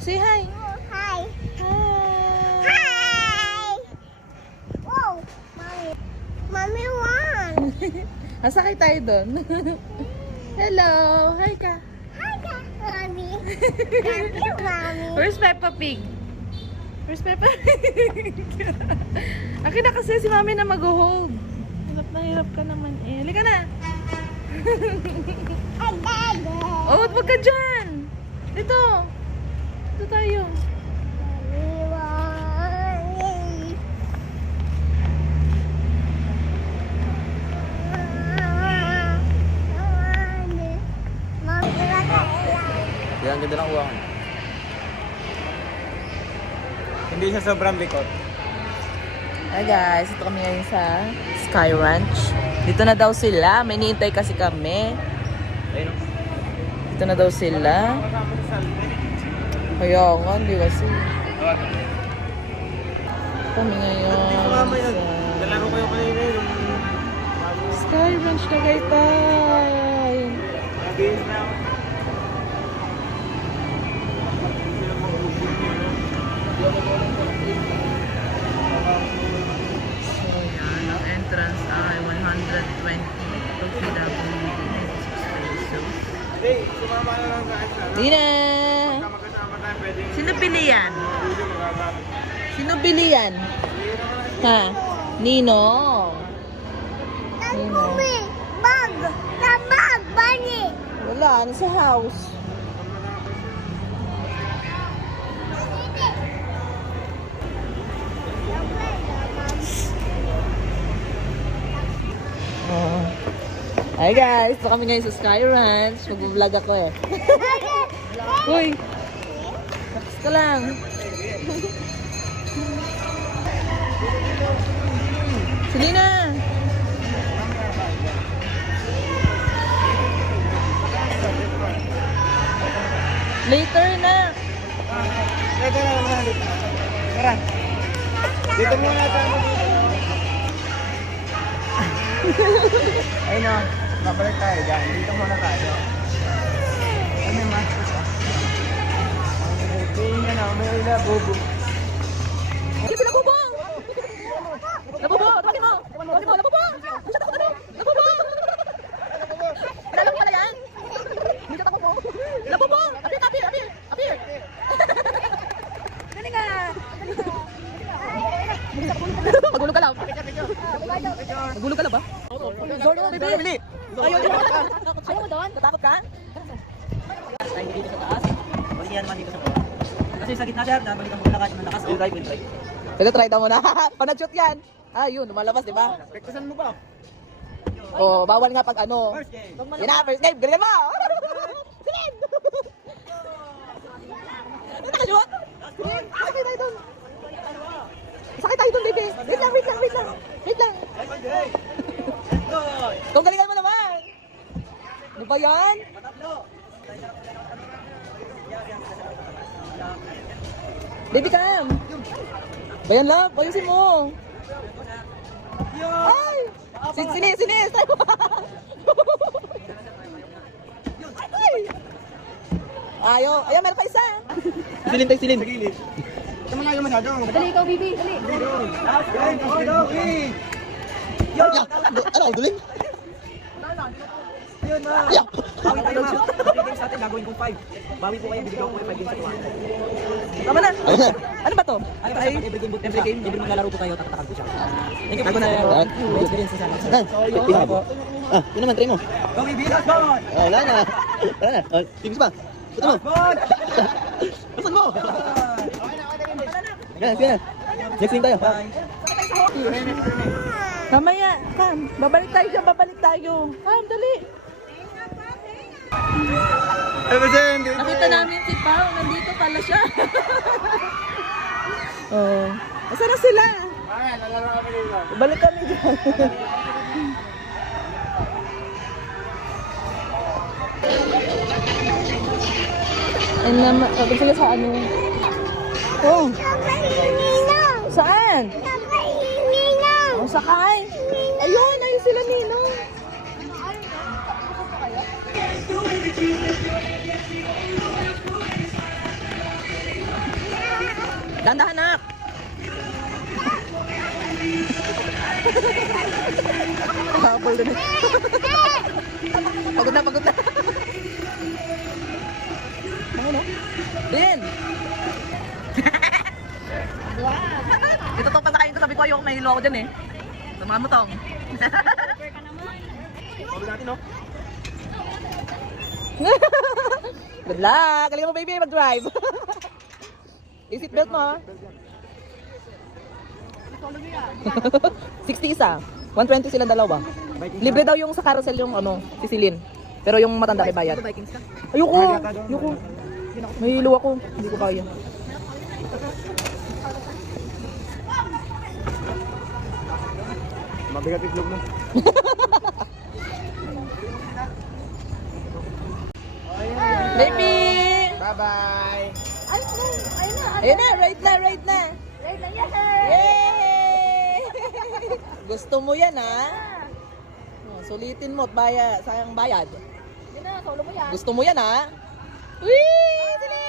Say hi. Hi. Hi. Hi. Wow. Mommy. Mommy won. Asakay tayo doon. Hello. Hi ka. Hi, Mommy. Thank you, Mommy. Where's Peppa Pig? Where's Peppa Pig? Akin na kasi si Mami na mag-hold. Hirap ka naman eh. Halika na. Hi, Daddy. Oh, wag ka dyan. Dito. Dito tayo. Mommy won. Mommy, Yan, ganda ng uwang. Hindi siya sobrang likot. Hi guys, ito kami ngayon sa Sky Ranch. Dito na daw sila. May niintay kasi kami. Ayun o. Dito na daw sila. Kaya nga, hindi kasi. Kami ngayon Nalaro ko yung kanina yun. sa Sky Ranch na Tagaytay. Nag-iis na ako. So yan, ang entrance ay 120 to PWD. Hey, sumama na lang sa extra. Hindi na! Magkasama tayo, pwede. Sino bili yan? Video magkasama. Sino bili yan? Ha? Ninong. Mommy, bag. The bag, bunny. Wala, ano sa house? Oh. Hi guys, ito kami ngayon sa Sky Ranch. Mag-vlog ako eh. Uy! Takas ka lang. Selena! Later na! Dito na naman. Tara. Dito muna tayo. Ayun o. Babalik tayo dyan. Dito muna tayo. Ano yung master ka? Tingin ka na. May ila, bubo. Sige sila bubong! Nabubo! Tawagin mo! Tawagin mo! Nabubo! Masyad ako tanong! Nabubo! Kilala mo pala yan? Masyad ako po! Nabubo! Apir! Apir! Apir! Apir! Dali nga! Magulog ka lang! Magulog ka lang ba? Zorno mo, bebe! Ayaw mo doon? Natakot ka? Tayo dito sa taas. Balik yan naman dito sa baba. Kasi sa gitna siya, nabalik ang lakas ng lakas. Try. Pwede try daw mo na. Pag nag-shoot yan. Ah, yun. Lumalabas, di ba? Practicean mo ba? Oh, bawal nga pag ano. First game. Yun na, first game. Galing mo! Sige! Ano nakashoot? Sakay tayo doon. Sakay tayo doon, baby. Wait lang. Wait lang. Kung galingan mo naman. Ano ba yan? Baby cam. Bayan lang, ayusin mo. Ay! Sinis! Ay! Ayaw, meron pa isa. Silin. Ito mga yung masyado. Dali ikaw, baby, dali. Ano, duling? Yun na. Yeah. Bawi tayo ma. 3 games natin, gagawin kong 5. Bawi po kayo, bibigyan ko ng 5 games sa tuwa. Tama na. Ano ba to? Ano ba every game, every maglalaro po kayo, tatatakan ko siya. Thank you po na. sa experience sa sana. Yun naman, try mo. Go, baby, let's go! Wala na. Teams ba? Ito mo. Good! Pasan mo. Sige na. Next game tayo. Mamaya, Cam. Babalik tayo. Cam, dali. Ano ba dyan? Nakita namin si Pao. Nandito pala siya. Oh. Asa na sila? Ayan, lalaro kami dito. Balik kami dyan. Ay naman, sabi sila sa ano? Oh, Ninong. saan? Ninong. Oh, sakay. Ayun sila Ninong. Dandahan nak. Habol din. Pagod na, pagod na. Ano? Din. Ito to pasakayin ko, sabi ko ayoko may hilo ako dyan eh. Samahan mo tong. Sabi natin, no? Good luck! Galing mo baby, mag-drive. Is-seat belt mo ha? 60 isa. 120 sila dalawa. Libre daw yung sa carousel yung ano, sisilin. Pero yung matanda may bayad. Ayoko! Ayoko! May hilo ako. Hindi ko kaya. Mabigat itlog mo. Baby! Bye-bye! Ayun na, right na, right na. Yay! Gusto mo yan ha? Oh, sulitin mo at sayang bayad. Gusto mo yan ha? Wee! Sili!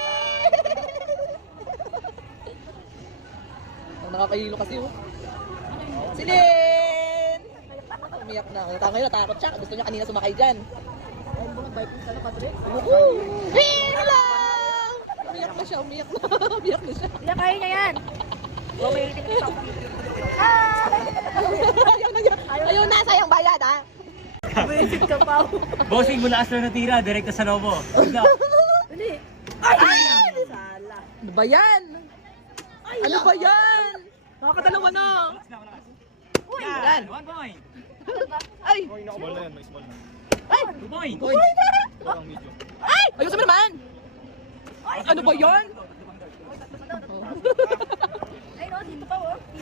Nakakahilo kasi oh. Silin! Umiyak na. Ngayon natakot siya. Gusto niya kanina sumakay dyan. Wee! Hello! Umiyak na siya, umiyak na. Umiyak na siya. Hindi kaya niya yan. Ayaw na, sayang bayad ha? Bossing mula Astro natira, direkta sa Novo. Ano ba yan? Ano ba yan? Nakakadalawa na. Yan, 1 point. Ay! Small na yan, may small na. 2 points. Ang medyo. Ay! Ayusin mo naman! Ano ba yan?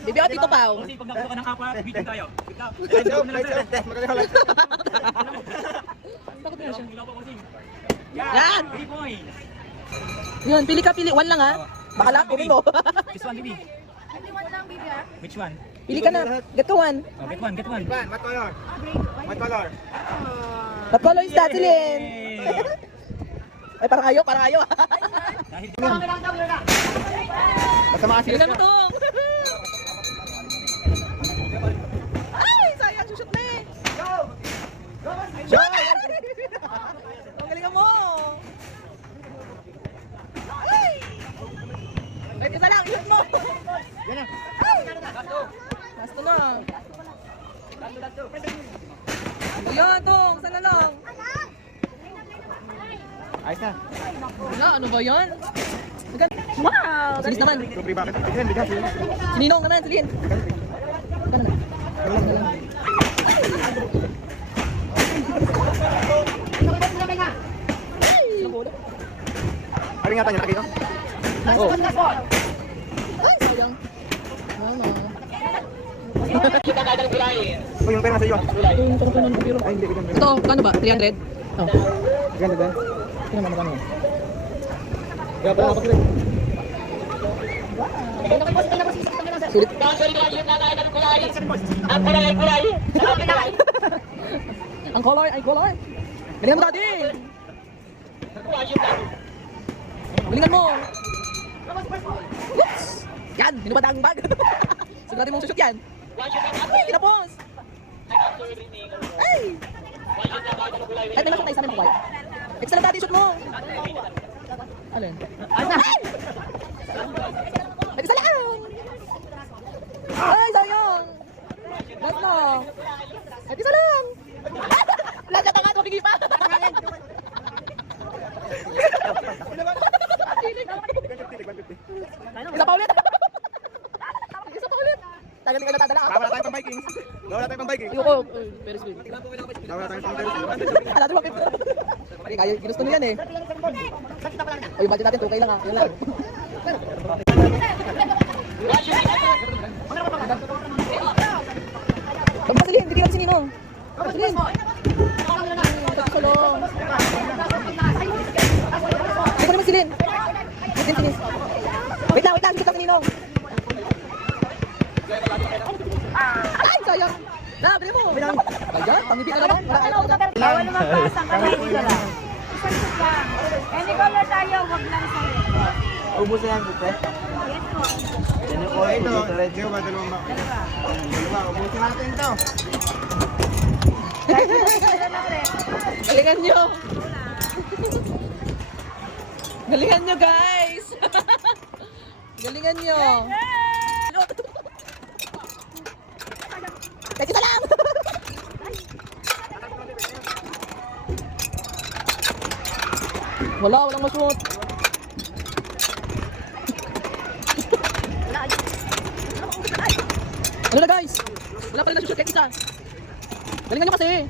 Bibi ako Tito Pao. Bossing, pag nakuha ka ng apat, video tayo. Lights off, lights off. Magaling lights off. Takot na siya. Yan! 3 points. Yun, pili ka, pili. One lang ha. Baka lang, pili mo. This one, Bibi. Which one? Pili ka na. Get ka one. Oh, get one, get one. What color? What color? What color is that, Silin? Yay! Ay, parang ayaw, parang ayaw. Dahil Basta makasilis Tingnan mo ka. to. Ay, sayang, shoot na eh. Shoot! Ang galing mo. Ay! Ay, isa lang, shoot mo. Yan na. Basta na. Ayan, tong, sana lang. Ayos na. Wala, ano ba yan? Wow! Sinis naman. Sobre bakit? Bigyan, bigyan. Sininong naman, Silin. Gano'n na. Ano ingatan niya? Takay ko? Oh. Ay, sayang. Ano? Oh, yung pera nasa iyo. Yung tukutunan ko pero. Ay, hindi. Bigyan, bigyan. Ito, kano ba? 300? Oh. Bigyan, bigyan. Tingnan mo magkano. Kaya pala kapag rin. Sulit. Ang color, ay color. Galingan mo dati. Galingan mo. Oops. Yan, hinubad ang bag. Sige natin mong sushoot yan. Ay, kinapos. Ay. Ay, may masok na isa ng buhay. Excellent dati, shoot mo. Alin? Ay! Ay, isa lang! Ay, sayang! Last na! Ay, isa lang! Lahat na tanga, tumigi pa! Isa pa ulit! Isa pa ulit! Tagal ka natadala. Wala tayong pang Vikings. Wala tayong pang Vikings. Ayoko, Ferris wheel. Wala tayong pang Ferris. Ala, ito mapit. Ay, kaya, ginusto nyo yan eh. O, yung budget natin, 2K lang ha. Yun lang. Huwag mo silin, hindi ka sininong. Silin. Pagkasalong. Hindi ko naman silin. Silin, silin. Wait lang, susot ka sininong. Ay, sayang. Na, bili mo. Ayan, pangipi ka naman. Bawal naman paas ang kamay nila lang. Isang shoot lang. Any color tayo, wag lang sa red. Ubus na yan, Pre. Yan yung oil. Ito, diretso ba? Dalawa. Ubusin natin to. Galingan nyo. Galingan nyo, guys. Galingan nyo. Kasi na lang. Walang mashoot. Ano na, guys? Wala pa rin na-shoot kahit isa. Galingan nyo kasi.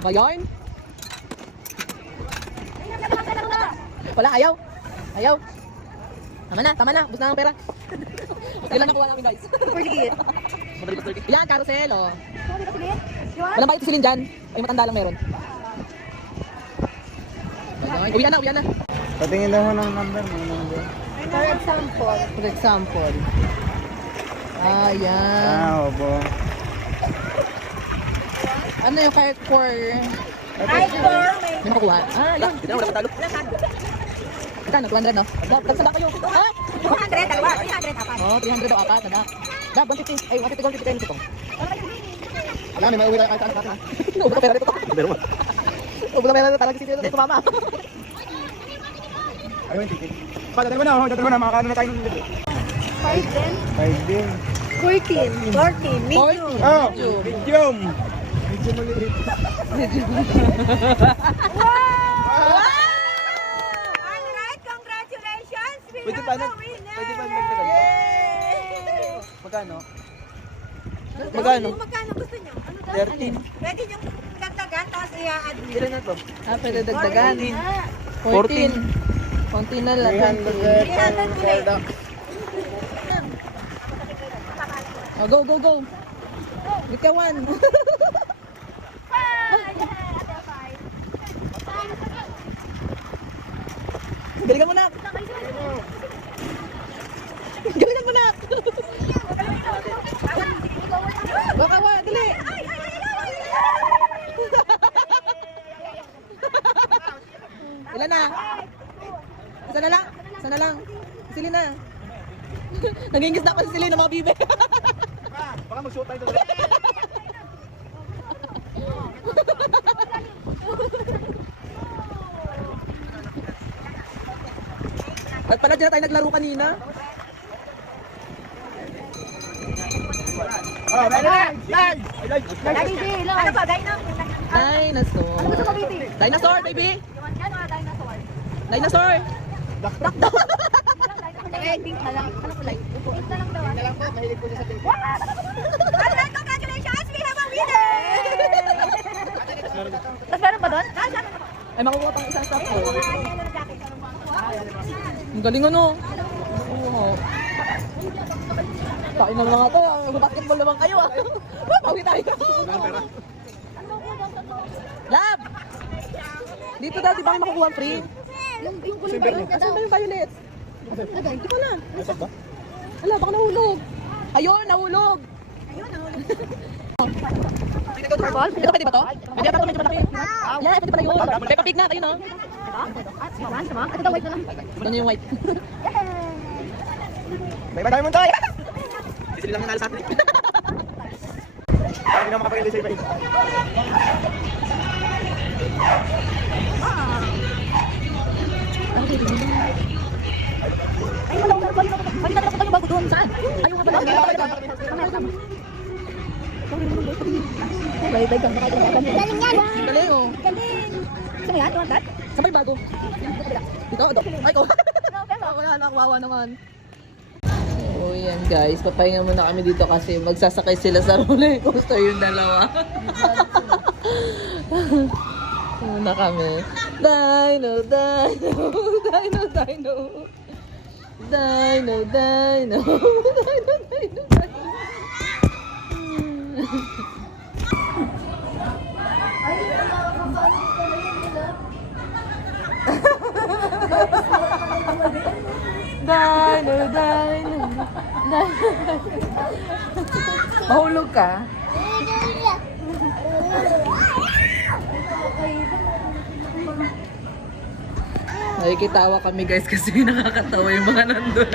Bayan? Wala, ayaw. Ayaw. Tama na. Bus na ang pera. Ilan nakuha namin, guys? Yan, carousel, oh. Walang bayad silin dyan. Ay, matanda lang meron. Bayan. Uwi na. Patingin daw ng number. May number. For example. Ayan. Opo. Ano yung kahit for... Ay, May makukuha? Yan. Tignan mo, wala matalo. Magkano? 200, no? Dab, tagsanda kayo. Ha? 200, dalawa. 300 apat. Oh, 300 daw apat, anak. Dab, 150. Ay, 150 gold, 50 kayo nito. Wala, may mauwi tayo kahit saan natin. Ubus na pera dito. Pero mo. Ubus na pera dito. Talagang sisira dito, mama. Ayun, ticket. Dati ko na, makakaano na tayo ng libre. 5 din. 5 din. 14. 14. Medium. Oh, medium. Alright, congratulations. We Pwede have pa a nag... winner. Pwede pa nagdagan to? Magkano? Magkano gusto nyo? Ano daw? 13. Pwede nyo dagdagan, tapos i-add nyo. Ilan na to? Pwede dagdagan. 14. Konti na lang. 300 ulit. Oh, go. Look at one. Galingan mo na. Galingan mo na. Baka dali. Ilan na? Isa na lang. Silin na. Nangingis na ako si Silin ng mga bibe. Baka mag-shoot tayo doon. At pala dyan na tayo naglaro kanina. Oh, live! Ano ba, Dino? Dinosaur. Ano gusto mo, baby? Dinosaur, baby. Yan o, dinosaur. Dinosaur. Dakdak. Pink na lang. Ano kulay? Pink na lang daw. Hindi na lang po, mahilig po siya sa pink. Alright, congratulations! We have a winner! Tapos meron pa doon? Ay, makukuha pang isang stop ko. Ang galing ano. Oo. Kain na mga to. Basketball naman kayo ah. Pauwi tayo. Lab! Dito daw, di ba kayo makukuha free? Yung kulay. Asan ba yung violet? Hindi ko na. Ala, baka nahulog. Ayun, nahulog. Ito pwede ba to? Pwede ba to medyo malaki? Yeah, pwede pala yun. Peppa Pig na, tayo no? Ito daw, white na lang. Ano yung white? May ba tayo mo tayo? Sisili lang yung nalo sa atin. Hindi na makapaganda sa iba. Ay, wala ko na. Pwede na tayo bago doon. Saan? Ayaw nga pala. Bye-bye kang Galing yan. Galing oh. Galing. Gusto mo yan? You want that? Sabay bago. Ito. Ay ko. Wala na, kawawa naman. Oh, yan guys. Papahinga muna kami dito kasi magsasakay sila sa roller coaster yung dalawa. Muna kami. Dino. Mahulog ka? Ay, kitawa kami guys kasi nakakatawa yung mga nandun.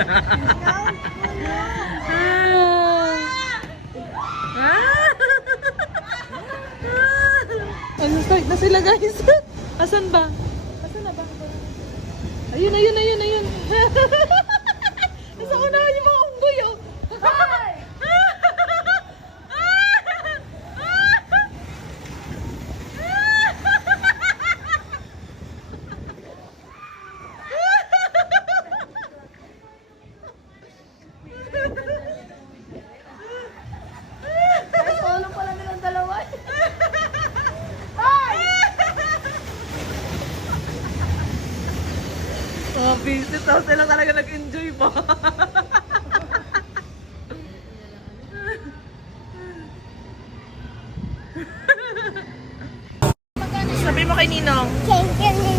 Ano, start na sila guys. Asan ba? Asan na ba? Ayun, ayun, ayun, ayun. Nasa unahan yung mga unggoy, oh. Solo pala nilang dalawa. Mga business daw sila talaga nag-enjoy pa. Sabi mo kay Ninong. Thank you,